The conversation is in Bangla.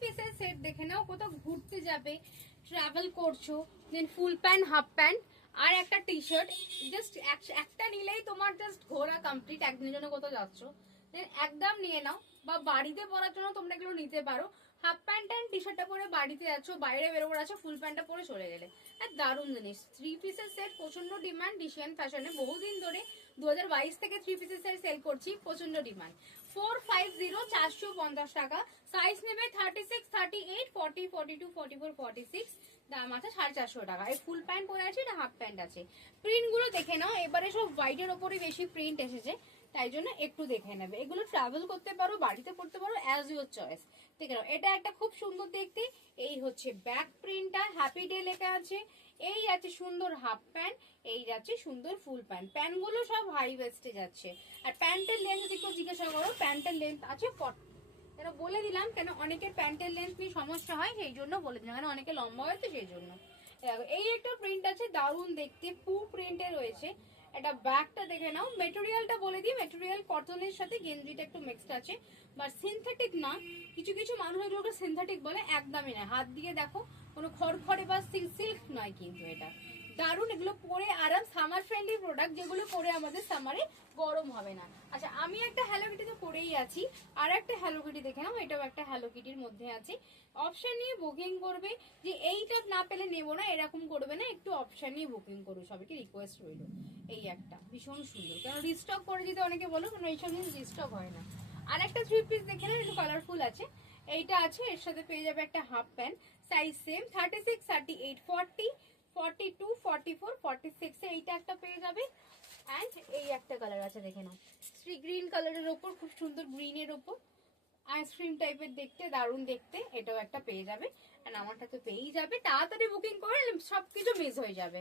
পিসের সেট দেখে নাও, কোথাও ঘুরতে যাবে, ট্রাভেল করছো, দেন ফুল প্যান্ট, হাফ প্যান্ট আর একটা টি শার্ট, জাস্ট একটা নিলেই তোমার জাস্ট ঘোরা কমপ্লিট। একদিনের জন্য কোথাও যাচ্ছ দেন একদম নিয়ে নাও, বা বাড়িতে পরার জন্য তোমরা এগুলো নিতে পারো। হাফ প্যান্ট অ্যান্ড টি শার্টটা পরে বাড়িতে যাচ্ছ, বাইরে বেরোবার আছে, ফুল প্যান্টটা পরে চলে গেলে আর দারুণ জিনিস। থ্রি পিসের সেট প্রচন্ড ডিমান্ড ডিসিয়ান ফ্যাশনে, বহুদিন ধরে 2022 থেকে থ্রি পিসের সেট সেল করছি, প্রচন্ড ডিমান্ড। 450 450 টাকা, সাইজ নেবে 36, 38, 40, 42, 44, 46, দাম আছে 450 টাকা। এই ফুল প্যান্ট পরে আছে, এটা হাফ প্যান্ট আছে। প্রিন্ট গুলো দেখে নাও, এবারে সব হোয়াইটের ওপরে বেশি প্রিন্ট এসেছে, তাই জন্য একটু দেখে নেবে। এগুলো ট্রাভেল করতে পারো, বাড়িতে পড়তে পারো, অ্যাজ ইউর চয়েস। ঠিক আছে, এটা একটা খুব সুন্দর দেখতে। এই হচ্ছে ব্যাক প্রিন্টটা, হ্যাপি ডে লেখা আছে। এই আছে সুন্দর হাফ প্যান্ট, এই যাচ্ছে সুন্দর ফুল প্যান্ট। প্যান্ট গুলো সব হাই ওয়েস্টে যাচ্ছে। আর প্যান্টের লেন্থ যদি কেউ জিজ্ঞাসা করো, প্যান্টের লেন্থ আছে 40। এটা বলে দিলাম কেন অনেকের প্যান্টের লেন্থ নিয়ে সমস্যা হয়, সেই জন্য বলে দিলাম, কারণ অনেকে লম্বা হয় তো সেই জন্য। এই একটা প্রিন্ট আছে দারুণ দেখতে, পু প্রিন্টে রয়েছে। এটা ব্যাগটা দেখে নাও, মেটেরিয়ালটা বলে দিই, মেটেরিয়াল কটনের সাথে গেঞ্জিটা একটু মিক্সড আছে, বাট সিনথেটিক না। কিছু কিছু মানুষ এগুলোকে সিনথেটিক বলে, একদমই না। হাত দিয়ে দেখো, কোনো খড়খড়ে বা সিল্ক নয় কিন্তু এটা। দারুণ, এগুলো পরে আরাম, সামার ফ্রেন্ডলি প্রোডাক্ট, যেগুলো পরে আমাদের সামারে গরম হবে না। আচ্ছা, আমি একটা হ্যালো কিটিতে পরেই আছি, আর একটা হ্যালো কিটি দেখে নাও, এটাও একটা হ্যালো কিটির মধ্যে আছে। অপশন নিয়ে বুকিং করবে, যে এইটা না পেলে নেবো না এরকম করবে না, একটু অপশন নিয়ে বুকিং করবে, সবাইকে রিকোয়েস্ট রইল। এই একটা ভীষণ সুন্দর, কারণ রিস্টক করে দিতে অনেকে বলো, কারণ এইসব জিনিস রিস্টক হয় না। আর একটা থ্রি পিস দেখে নাও, একটু কালারফুল আছে। এইটা আছে, এর সাথে পেয়ে যাবে একটা হাফ প্যান্ট, সাইজ সেম 36, 38, 40, 42, 44, 46 এ এইটা একটা পেয়ে যাবে। অ্যান্ড এই একটা কালার আছে দেখে নাও, শ্রী গ্রিন কালারের ওপর, খুব সুন্দর গ্রিনের ওপর, আইসক্রিম টাইপের দেখতে, দারুণ দেখতে, এটাও একটা পেয়ে যাবে। আর আমারটা তো পেয়েই যাবে, তাড়াতাড়ি বুকিং করে সবকিছু মিস হয়ে যাবে।